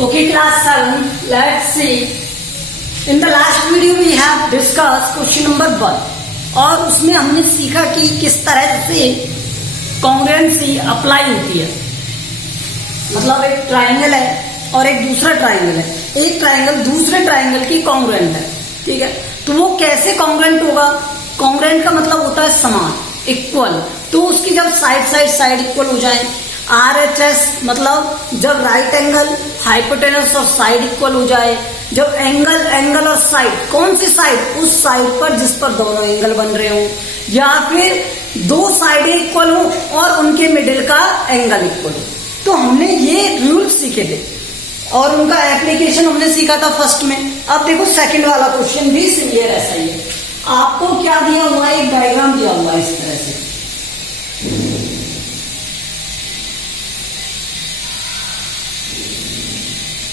Okay, class 7, let's see. In the last video we have discussed question number 1 और उसमें हमने सीखा कि किस तरह से कॉन्ग्रुएंसी अप्लाई होती है। मतलब एक ट्राइंगल है और एक दूसरा ट्राइंगल है, एक ट्राइंगल दूसरे ट्राइंगल की कॉन्ग्रुएंट है, ठीक है। तो वो कैसे कॉन्ग्रुएंट होगा? कॉन्ग्रुएंट का मतलब होता है समान, इक्वल। तो उसकी जब साइड इक्वल हो जाए, RHS मतलब जब राइट एंगल हाइपोटेनस और साइड इक्वल हो जाए, जब एंगल और साइड, कौन सी साइड? उस साइड पर जिस पर दोनों एंगल बन रहे हो, या फिर दो साइडें इक्वल हो और उनके मिडिल का एंगल इक्वल हो। तो हमने ये रूल सीखे थे और उनका एप्लीकेशन हमने सीखा था फर्स्ट में। अब देखो सेकंड वाला क्वेश्चन भी सिमिलर ऐसा ही है। आपको क्या दिया हुआ है? एक डायग्राम दिया हुआ है इस तरह से,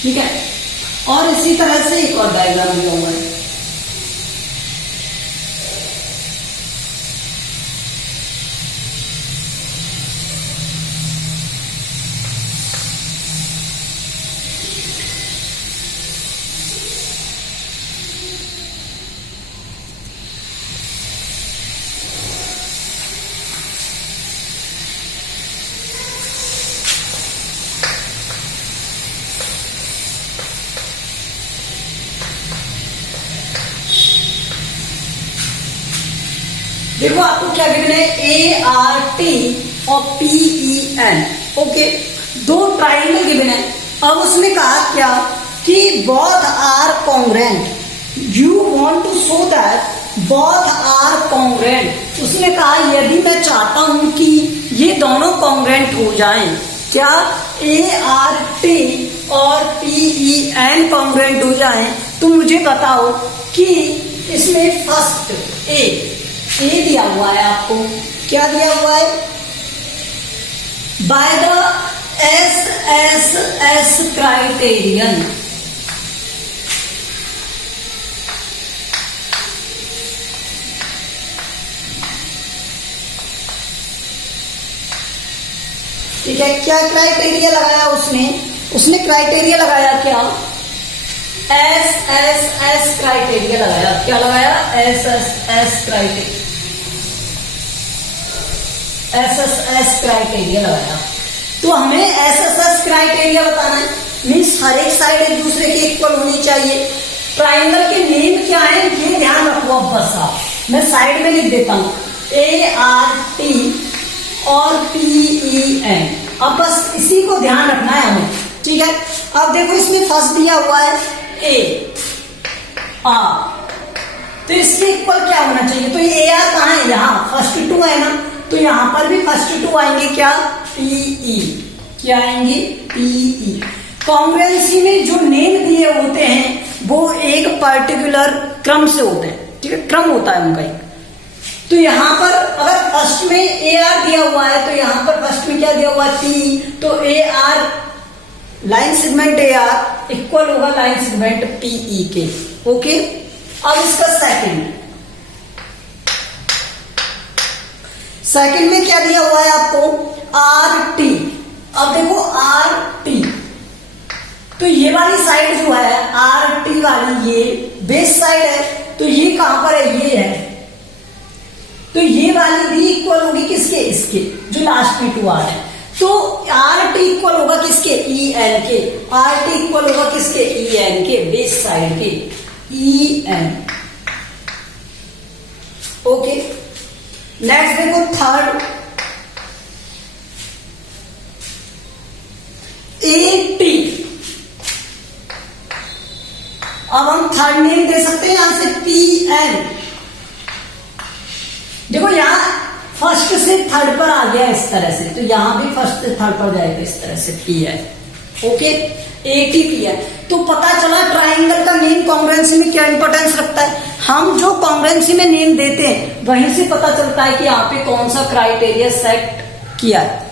ठीक है। और इसी तरह से एक और डायग्राम दिया हुआ है। देखो आपको क्या गिवन है? ART और PEN, ओके। दो ट्राइंगल गिवन है। अब उसने कहा क्या कि both are congruent. You want to show that both are congruent. उसने कहा यदि मैं चाहता हूं कि ये दोनों कॉन्ग्रुएंट हो जाएं, क्या ART और PEN कॉन्ग्रुएंट हो जाएं, तो मुझे बताओ कि इसमें फर्स्ट ए दिया हुआ है। आपको क्या दिया हुआ है? बाय द SSS क्राइटेरियन, ठीक है। क्या क्राइटेरिया लगाया उसने क्राइटेरिया लगाया क्या? SSS क्राइटेरिया लगाया। क्या लगाया? SSS क्राइटेरिया लगाया। तो हमें SSS क्राइटेरिया बताना है, मीन्स हर एक साइड एक दूसरे के इक्वल होनी चाहिए। ट्राइंगल के नेम क्या है ये ध्यान रखो। अब बस आप, मैं साइड में लिख देता हूं ART और PEN। अब बस इसी को ध्यान रखना है हमें, ठीक है। अब देखो इसमें फर्स्ट दिया हुआ है AR, तो इसके इक्वल क्या होना चाहिए? तो ये AR कहाँ है? यहाँ फर्स्ट टू है ना, तो यहां पर भी फर्स्ट टू आएंगे। क्या? PE। क्या आएंगे? PE। कॉन्ग्रुएंसी में जो नेम दिए होते हैं वो एक पर्टिकुलर क्रम से होते हैं, ठीक है। क्रम होता है उनका एक। तो यहां पर अगर फर्स्ट में AR दिया हुआ है तो यहां पर फर्स्ट में क्या दिया हुआ है? PE। तो AR line segment AR equal होगा लाइन सेगमेंट PE के, ओके। अब इसका सेकंड में क्या दिया हुआ है आपको? RT। अब देखो RT, तो ये वाली साइड जो है RT वाली, ये बेस साइड है, तो ये कहां पर है? ये है। तो ये वाली भी इक्वल होगी किसके? इसके, जो लास्ट में 2R है। तो RT इक्वल होगा किसके? EN के। RT इक्वल होगा किसके? EN के, बेस साइड के, EN, ओके। नेक्स्ट देखो थर्ड AT। अब हम थर्ड नेम दे सकते हैं यहां से PN। देखो यहां फर्स्ट से थर्ड पर आ गया इस तरह से, तो यहां भी फर्स्ट से थर्ड पर जाएगा इस तरह से PN, ओके। ATP है। तो पता चला ट्राइंगल का नेम कॉन्ग्रुएंसी में क्या इंपॉर्टेंस रखता है। हम जो कॉन्ग्रुएंसी में नेम देते हैं वहीं से पता चलता है कि यहाँ पे कौन सा क्राइटेरिया सेट किया है।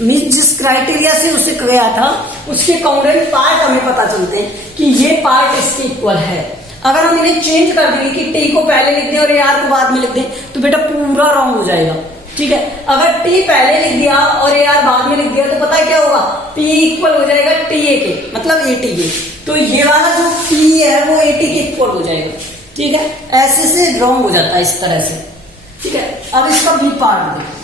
मीन्स जिस क्राइटेरिया से उसे गया था उसके कॉन्ग्रुएंट पार्ट हमें पता चलते हैं कि ये पार्ट इसके इक्वल है। अगर हम इन्हें चेंज कर देंगे कि T को पहले लिख दें और AR को बाद में लिख दें तो बेटा पूरा रॉन्ग हो जाएगा, ठीक है। अगर T पहले लिख दिया और AR बाद में लिख दिया तो पता है क्या होगा? P इक्वल हो जाएगा TA के, मतलब AT के। तो ये वाला जो P है वो AT के इक्वल हो जाएगा, ठीक है। ऐसे से ड्रॉ हो जाता है इस तरह से, ठीक है। अब इसका B पार्ट देखो।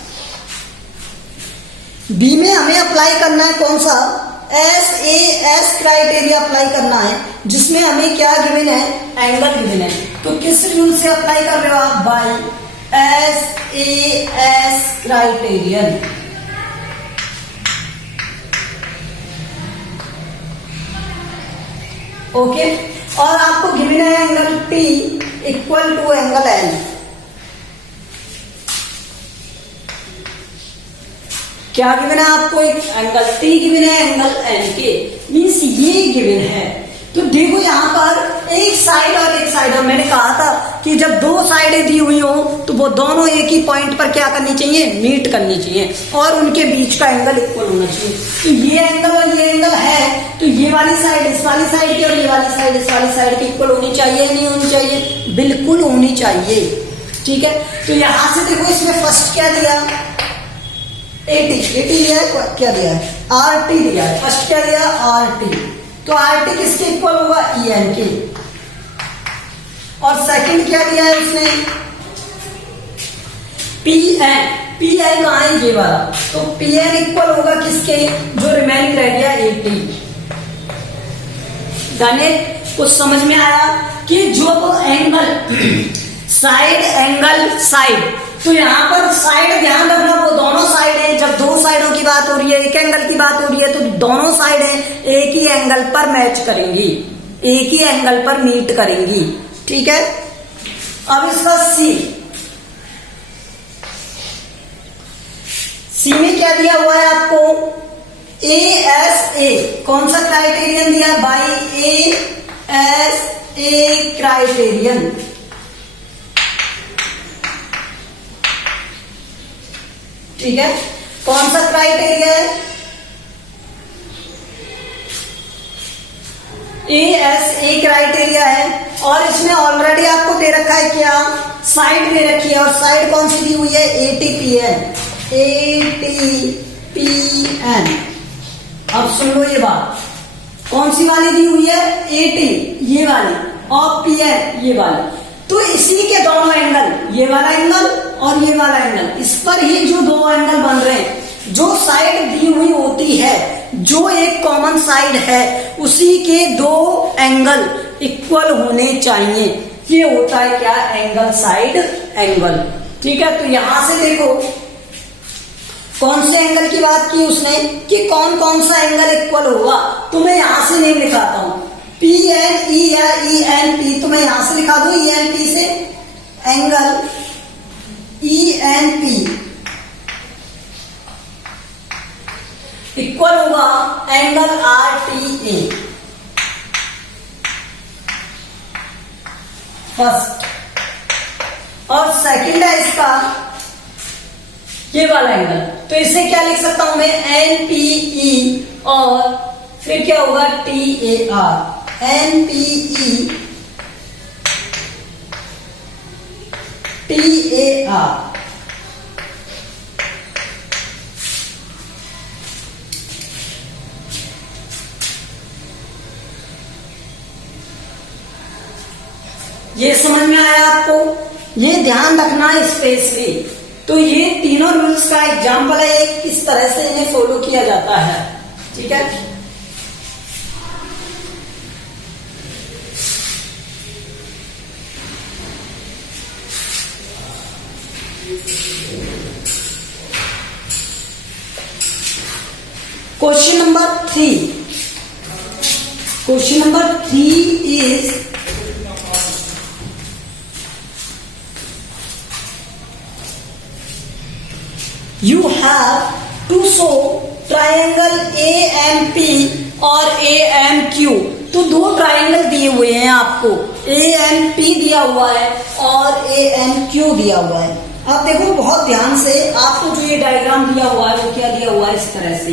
बी में हमें अप्लाई करना है कौन सा, SAS क्राइटेरिया अप्लाई करना है, जिसमें हमें क्या गिवन है, एंगल गिवन है। तो किस रूल से अप्लाई कर रहे हो आप, बाय SAS क्राइटेरियन। ओके, और आपको गिवन है angle T equal to angle L। क्या गिवन है आपको, एक एंगल T गिवन है एंगल N के, मीन्स ये गिवन है। तो देखो यहाँ पर एक साइड और एक साइड, और मैंने कहा था कि जब दो साइडें दी हुई हो तो वो दोनों एक ही पॉइंट पर क्या करनी चाहिए, मीट करनी चाहिए, और उनके बीच का एंगल इक्वल होना चाहिए। तो ये एंगल और ये एंगल है, तो ये वाली साइड इस वाली साइड की और ये वाली साइड इस वाली साइड की इक्वल होनी चाहिए, नहीं होनी चाहिए, बिल्कुल होनी चाहिए, ठीक है। तो यहां से देखो, इसमें फर्स्ट क्या दिया, AT दिया है, क्या दिया है, RT दिया है। फर्स्ट क्या दिया, RT, तो RT किसके इक्वल होगा, EN के। और सेकंड क्या दिया है उसने, PN कहाँ है, ये वाला। तो PN इक्वल होगा किसके, जो रिमेनिंग रह गया AT। गणित कुछ समझ में आया कि जो एंगल साइड एंगल साइड, तो यहाँ पर साइड ध्यान रखना, वो दोनों साइड है। जब दो साइडों की बात हो रही है, एक एंगल की बात हो रही है, तो दोनों साइडें एक ही एंगल पर मैच करेंगी, एक ही एंगल पर मीट करेंगी, ठीक है। अब इसका सी में क्या दिया हुआ है आपको, ASA, कौन सा क्राइटेरियन दिया, बाई ASA क्राइटेरियन। ठीक है, कौन सा क्राइटेरिया है, ASA क्राइटेरिया है। और इसमें ऑलरेडी आपको दे रखा है क्या, साइड दे रखी है, और साइड कौन सी दी हुई है, ATPN। अब सुन लो ये बात, कौन सी वाली दी हुई है, AT ये वाली, और PN ये वाली। तो इसी के दोनों एंगल, ये वाला एंगल और ये वाला एंगल, इस पर ही जो दो एंगल बन रहे हैं, जो साइड दी हुई होती है, जो एक कॉमन साइड है, उसी के दो एंगल इक्वल होने चाहिए। ये होता है क्या, एंगल साइड एंगल, ठीक है। तो यहां से देखो कौन से एंगल की बात की उसने, कि कौन कौन सा एंगल इक्वल होगा। तो मैं यहां से नेम लिखाता हूं, PNE या ENP, तो मैं यहां से लिखा दूं ENP से, एंगल ENP इक्वल होगा एंगल RTA। फर्स्ट, और सेकंड है इसका ये वाला एंगल, तो इसे क्या लिख सकता हूं मैं, NPE, और फिर क्या होगा, TAR। NPE TAR। ये समझ में आया आपको, ये ध्यान रखना है स्पेशली। तो ये तीनों रूल्स का एग्जाम्पल है, किस तरह से इन्हें फॉलो किया जाता है, ठीक है। Question number 3. Question number 3 is, you have to show triangle AMP और AMQ। तो दो ट्राइंगल दिए हुए हैं आपको, AMP दिया हुआ है और AMQ दिया हुआ है। अब देखो बहुत ध्यान से, आपको जो ये डायग्राम दिया हुआ है वो क्या दिया हुआ है, इस तरह से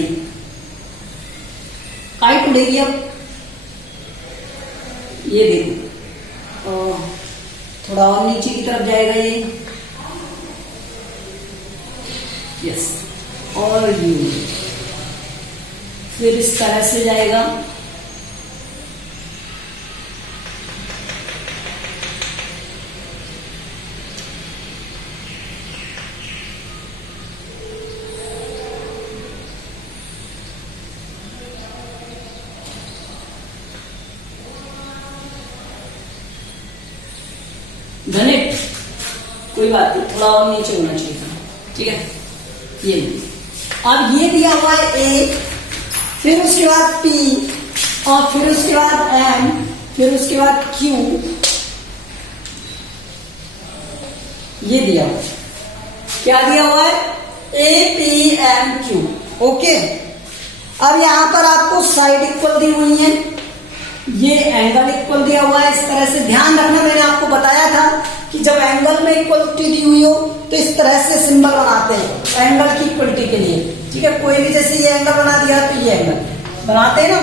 हाइट उड़ेगी। अब ये देखो, थोड़ा और नीचे की तरफ जाएगा ये, यस, और ये फिर इस तरह से जाएगा, धनिक कोई बात नहीं, थोड़ा और नीचे होना चाहिए था, ठीक है। ये अब ये दिया हुआ है ए, फिर उसके बाद पी, और फिर उसके बाद एम, फिर उसके बाद क्यू, ये दिया हुआ है। क्या दिया हुआ है? A P M Q. Okay, अब यहां पर आपको साइड इक्वल दी हुई है, ये एंगल इक्वल दिया हुआ है। इस तरह से ध्यान रखना, मैंने आपको बताया था कि जब एंगल में इक्वलिटी दी हुई हो तो इस तरह से सिंबल बनाते हैं एंगल की इक्वलिटी के लिए, ठीक है। कोई भी जैसे ये एंगल बना दिया तो ये एंगल बनाते हैं ना,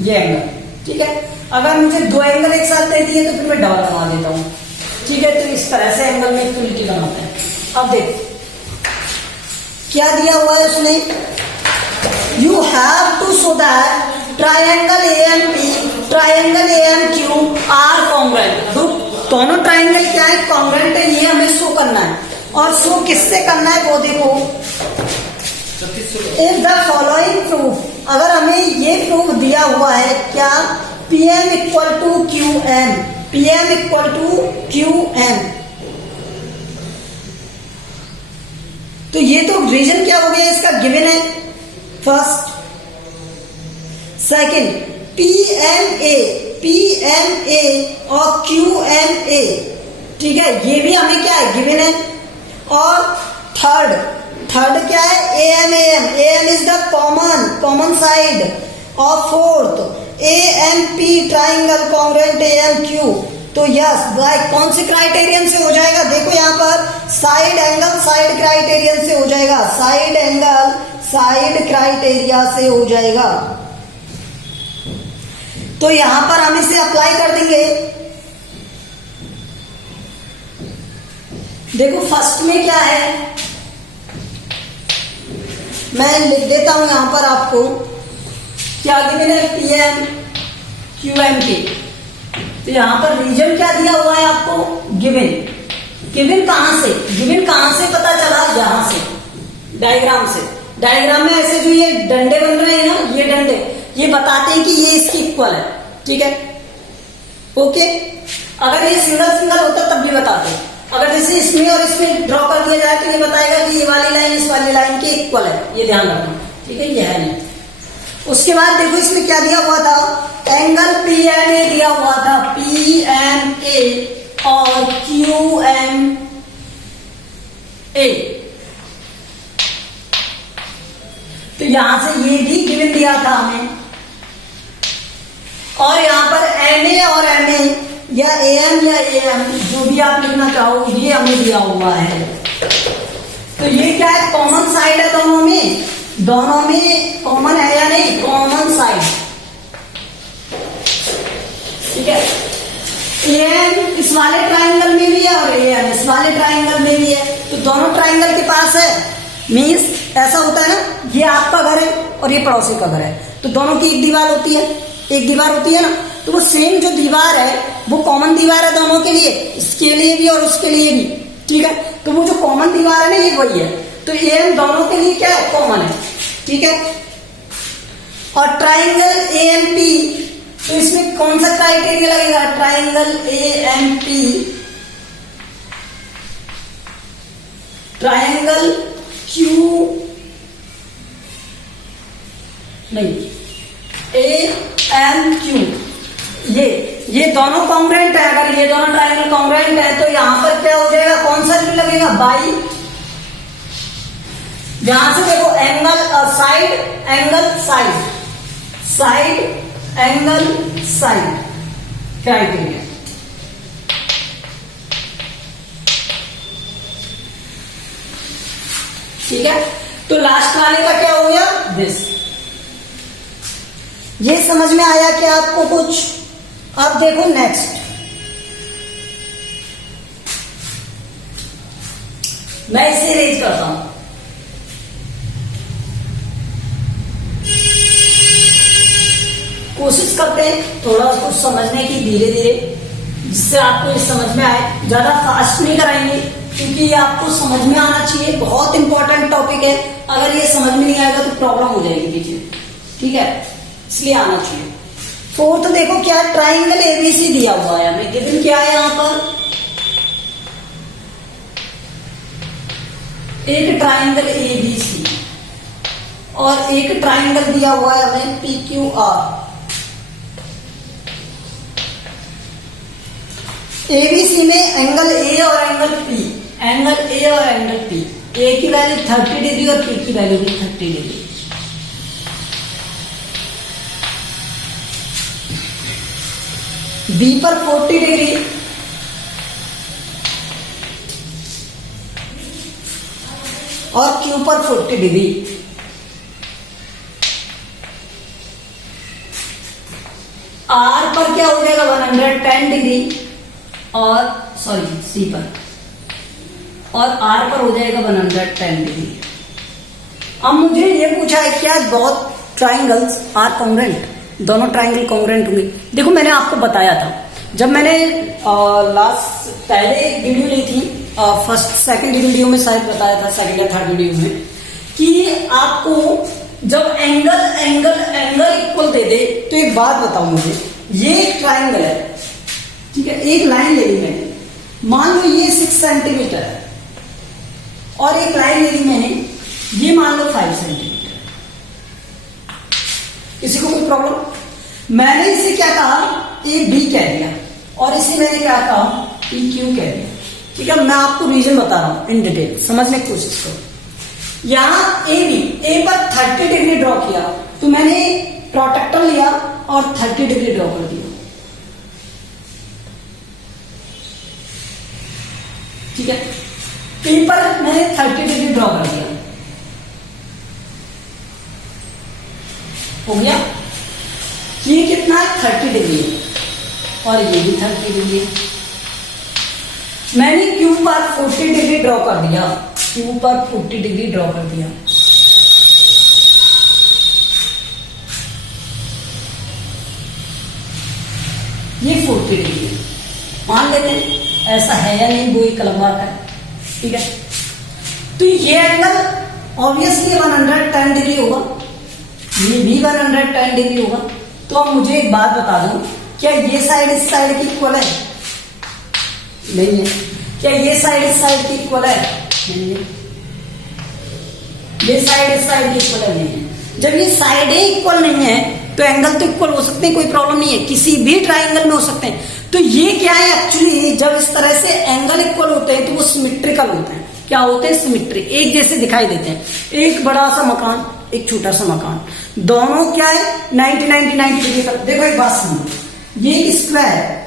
ये एंगल, ठीक है। अगर मुझे दो एंगल एक साथ दे दिए तो फिर मैं डबल बना देता हूं, ठीक है। तो इस तरह से एंगल में इक्वलिटी बनाते हैं। अब देखो क्या दिया हुआ है उसने, you have to show that triangle AMP, triangle AMQ are congruent. दोनों ट्राइंगल क्या है? कॉन्ग्रुएंट है, ये हमें शो करना है। और शो किससे करना है वो देखो, इफ द फॉलोइंग प्रूफ, अगर हमें ये प्रूफ दिया हुआ है क्या, PM equal to QM, PM equal to QM, तो ये तो रीजन क्या हो गया इसका, गिवन है फर्स्ट। सेकंड, PMA और QMA, ठीक है, ये भी हमें क्या है, गिवन है। और थर्ड क्या है, AM is the common side. और fourth, AMP triangle congruent AMQ। तो यस बाय कौन से क्राइटेरियन से हो जाएगा, देखो यहां पर साइड एंगल साइड क्राइटेरियन से हो जाएगा, साइड एंगल साइड क्राइटेरिया से हो जाएगा। तो यहां पर हम इसे अप्लाई कर देंगे। देखो फर्स्ट में क्या है, मैं लिख देता हूं यहां पर आपको क्या गिवन है, PM QMP। तो यहां पर रीजन क्या दिया हुआ है आपको, गिवन कहां से पता चला, यहां से डायग्राम से। डायग्राम में ऐसे जो ये डंडे बन रहे हैं ना, ये डंडे ये बताते हैं कि ये इसकी इक्वल है, ठीक है। ओके, अगर ये सिंगल होता तब भी बताते, अगर जैसे इसमें और इसमें ड्रॉ कर दिया जाए तो ये बताएगा कि ये वाली लाइन इस वाली लाइन के इक्वल है, ये ध्यान रखना, ठीक है। ये है नहीं। उसके बाद देखो इसमें क्या दिया हुआ था, एंगल PMA दिया हुआ था, PMA और QMA, तो यहां से ये भी गिवन दिया था हमें। और यहां पर MA और MA या AM या AM जो भी आप लिखना चाहो, ये हमें दिया हुआ है। तो ये क्या है, कॉमन साइड है दोनों में कॉमन है या नहीं, कॉमन साइड, ठीक है। AM इस वाले ट्राइंगल में भी है और AM इस वाले ट्राइंगल में भी है, तो दोनों ट्राइंगल के पास है। मीन्स ऐसा होता है ना, ये आपका घर है और ये पड़ोसी का घर है, तो दोनों की एक दीवार होती है ना, तो वो सेम जो दीवार है वो कॉमन दीवार है दोनों के लिए, इसके लिए भी और उसके लिए भी, ठीक है। तो वो जो कॉमन दीवार है ना, ये वही है। तो AM दोनों के लिए क्या है, कॉमन है, ठीक है। और ट्राइंगल AMP, तो इसमें कौन सा क्राइटेरिया लगेगा, ट्राइंगल AMP, ट्राइंगल AMQ, ये दोनों कॉन्ग्रुएंट है। अगर ये दोनों ट्राइंगल कॉन्ग्रुएंट है तो यहां पर क्या हो जाएगा, कौन सा लगेगा, बाई, जहां से देखो angle side angle side criteria, ठीक है। तो लास्ट वाले का क्या हो गया, दिस। ये समझ में आया क्या आपको कुछ? अब देखो नेक्स्ट, मैं इसे रेज करता हूं। कोशिश करते हैं थोड़ा कुछ समझने की धीरे धीरे, जिससे आपको ये समझ में आए। ज्यादा फास्ट नहीं कराएंगे क्योंकि ये आपको समझ में आना चाहिए, बहुत इंपॉर्टेंट टॉपिक है। अगर ये समझ में नहीं आएगा तो प्रॉब्लम हो जाएगी बीच में, ठीक है, इसलिए आना चाहिए। फोर्थ देखो क्या, ट्राइंगल एबीसी दिया हुआ है हमें, गिवन क्या है यहाँ पर, एक ट्राइंगल एबीसी और एक ट्राइंगल दिया हुआ है हमें पीक्यूआर। एबीसी में एंगल ए और एंगल पी, एंगल ए और एंगल पी, ए की वैल्यू 30 डिग्री और पी की वैल्यू भी 30 डिग्री। बी पर 40 डिग्री और क्यू पर 40 डिग्री। आर पर क्या हो जाएगा 110 डिग्री और सॉरी सी पर, और आर पर हो जाएगा 110 डिग्री। अब मुझे ये पूछा है क्या बहुत ट्राइंगल्स आर कॉन्ग्रेंट, दोनों ट्राइंगल कॉन्ग्रेंट होंगे। देखो मैंने आपको बताया था जब मैंने लास्ट पहले एक वीडियो ली थी, फर्स्ट सेकंड वीडियो में शायद बताया था, सेकंड या थर्ड वीडियो में, कि आपको जब एंगल एंगल एंगल इक्वल दे दे तो एक बात बताओ मुझे, ये एक ट्राइंगल है, ठीक है, एक लाइन ले ली मैंने, मान लो ये 6 सेंटीमीटर है और एक लाइन ले ली मैंने, ये मान लो 5 सेंटीमीटर। किसी को कोई प्रॉब्लम? मैंने इसे क्या कहा, ए बी कह दिया और इसे मैंने क्या कहा, पी क्यू कह दिया, ठीक है। मैं आपको रीजन बता रहा हूं इन डिटेल, समझने की कोशिश करो। यहां ए बी, ए पर 30 डिग्री ड्रॉ किया तो मैंने प्रोटेक्टर लिया और 30 डिग्री ड्रॉ कर दिया, ठीक है। पी पर मैंने 30 डिग्री ड्रॉ कर दिया, हो गया। ये कितना है 30 डिग्री और ये भी 30 डिग्री। मैंने क्यू पर 40 डिग्री ड्रॉ कर दिया, क्यू पर 40 डिग्री ड्रॉ कर दिया। ये 40 डिग्री मान लेते हैं, ऐसा है या नहीं वो एक अलग बात है, ठीक है। तो ये एंगल ऑब्वियसली 110 डिग्री होगा, ये भी 110 डिग्री होगा। तो अब मुझे एक बात बता दो, क्या ये साइड इस साइड की इक्वल है? नहीं है। क्या ये साइड इस साइड की इक्वल है? नहीं है। ये साइड इस साइड की इक्वल है? नहीं है। जब ये साइड इक्वल नहीं है तो एंगल तो इक्वल हो सकते हैं, कोई प्रॉब्लम नहीं है, किसी भी ट्राइंगल में हो सकते हैं। तो ये क्या है एक्चुअली, जब इस तरह से एंगल इक्वल होते हैं तो वो सिमेट्रिकल होते हैं। क्या होते हैं? सिमेट्रिक, एक जैसे दिखाई देते हैं। एक बड़ा सा मकान, एक छोटा सा मकान, दोनों क्या है 90 डिग्री का। देखो एक बात सुनो, ये एक स्क्वायर है,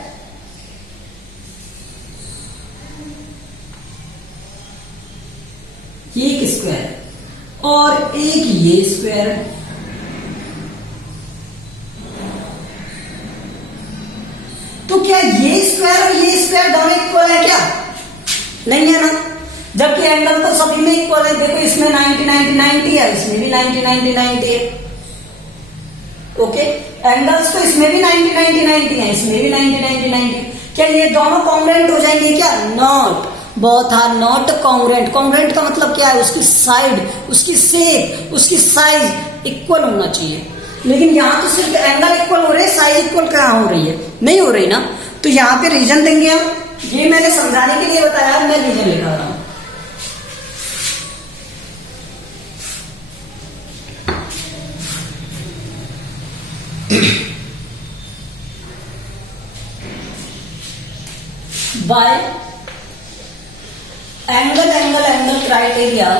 ये एक स्क्वायर है और एक ये स्क्वायर है। तो क्या ये स्क्वायर और ये स्क्वायर दोनों इक्वल है क्या? नहीं है ना, जबकि एंगल तो सभी में इक्वल है। देखो इसमें 90 है, इसमें भी 90 है। ओके, एंगल्स तो इसमें भी 90 है, इसमें भी 90 क्या ये दोनों कॉन्ग्रुएंट हो जाएंगे क्या? Not, both are not congruent. Congruent का मतलब क्या है? उसकी साइड, उसकी शेप, उसकी साइज इक्वल होना चाहिए। लेकिन यहां तो सिर्फ एंगल इक्वल हो रहे हैं, साइज इक्वल कहां हो रही है? नहीं हो रही ना। तो यहां पे रीजन देंगे हम, ये मैंने समझाने के लिए बताया, मैं रीजन लिखा रहा हूं। by angle criteria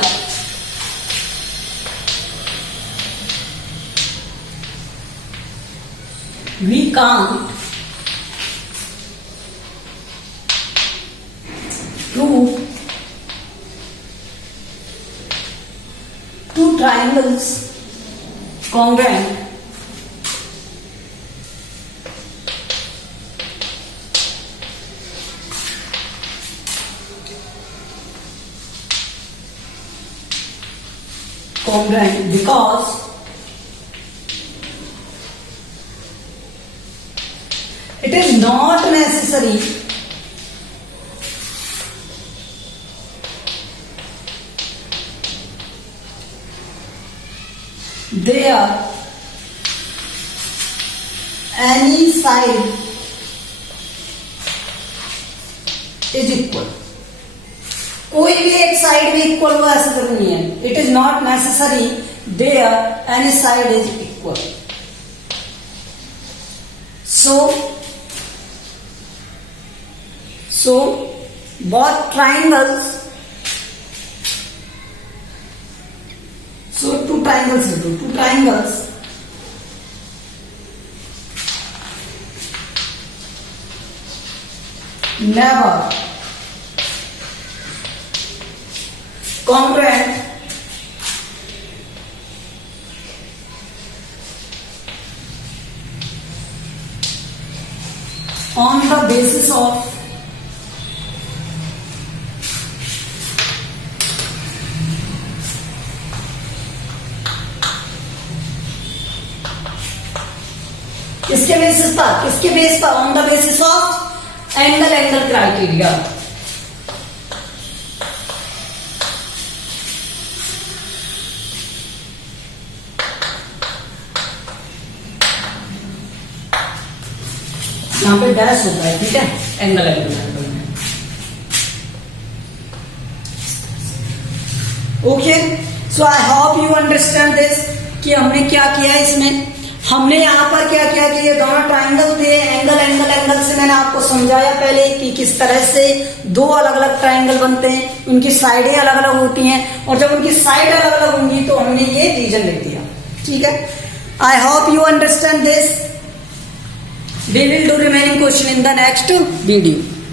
we can't prove two triangles congruent because It is not necessary there any side is equal. कोई भी एक साइड में इक्वल हुआ ऐसा जरूरी नहीं है. It is not necessary there any side is equal. So both triangles, so two triangles never congruent on the basis of किसके बेस पर on the basis of angle criteria. यहां पे डैश होता है, ठीक है, एंगल में. Okay, so I hope you understand this कि हमने क्या किया इसमें. हमने यहाँ पर क्या किया कि ये दोनों ट्राइंगल थे, एंगल से मैंने आपको समझाया पहले कि किस तरह से दो अलग अलग ट्राइंगल बनते हैं, उनकी साइडें अलग अलग होती हैं, और जब उनकी साइड अलग अलग होंगी तो हमने ये रीजन लिख दिया. ठीक है, I hope you understand this. We will do remaining question in the next video.